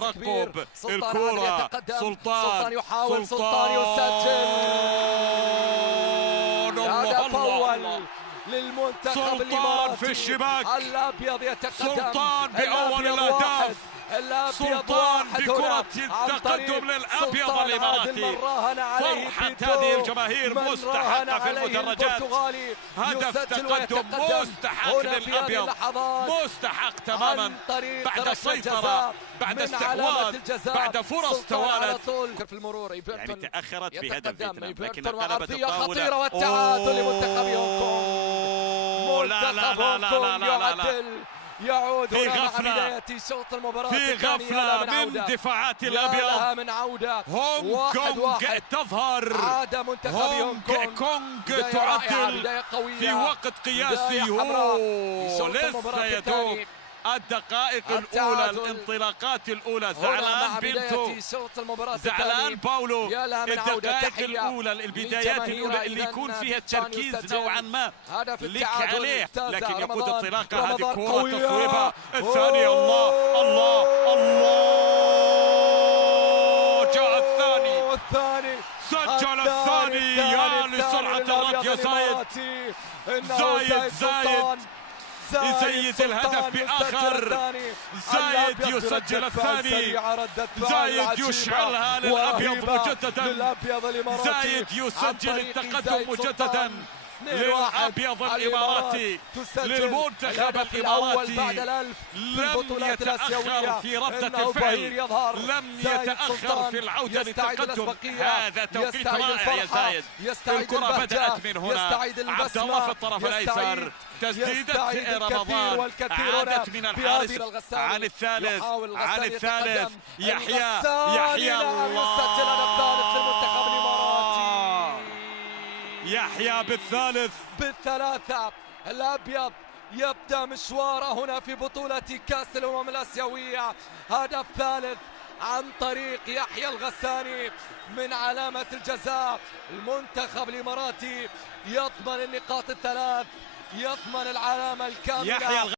ترقب الكرة. سلطان يحاول، سلطان يسجل هدف أول للمنتخب الإماراتي. في الشباك، الأبيض يتقدم، سلطان بأول الأهداف، سلطان بكرة التقدم للأبيض الإماراتي. فرحة هذه الجماهير مستحقة في المدرجات، هدف تقدم مستحق للأبيض، مستحق تماما بعد السيطرة، بعد استحواذ، بعد فرص توالت. في المرور يعني تأخرت بهدف فيتنام لكن قلبت الطاولة الطاولة. خطيرة، والتعادل لمنتخب هونغ كونغ. لا لا لا لا لا لا، يعود في هنا مع غفلة، بداية شوط المباراة في غفلة من دفاعات الأبيض. من عودة هونغ كونغ تظهر، عاد منتخب هونغ كونغ تعدل في وقت قياسي. لسه يدوب الدقائق الأولى، الانطلاقات الأولى. زعلان بنتو، زعلان باولو. الدقائق الأولى، البدايات الأولى اللي يكون فيها التركيز نوعا ما لك عليه، لكن يقود انطلاقة. هذه كرة تصويبة الثانية. الله الله الله، جاء الثاني، سجل الثاني. يا لسرعة الرد يا زايد يزيد الهدف بآخر. زايد يسجل الثاني، زايد يشعلها للأبيض مجددا، زايد يسجل التقدم مجددا للأبيض الإماراتي، للمنتخب الإماراتي. لم يتأخر في ردة الفعل، لم يتأخر في العودة للتقدم. هذا توقيت رائع يا زايد. الكرة بدأت من هنا، عبد الله في الطرف الأيسر، تسديدة رمضان عادت من الحارس عن الثالث، يحيى الله، يحيى بالثلاثة. الأبيض يبدأ مشواره هنا في بطولة كأس الأمم الآسيوية. هدف ثالث عن طريق يحيى الغساني من علامة الجزاء. المنتخب الإماراتي يضمن النقاط الثلاث، يضمن العلامة الكاملة.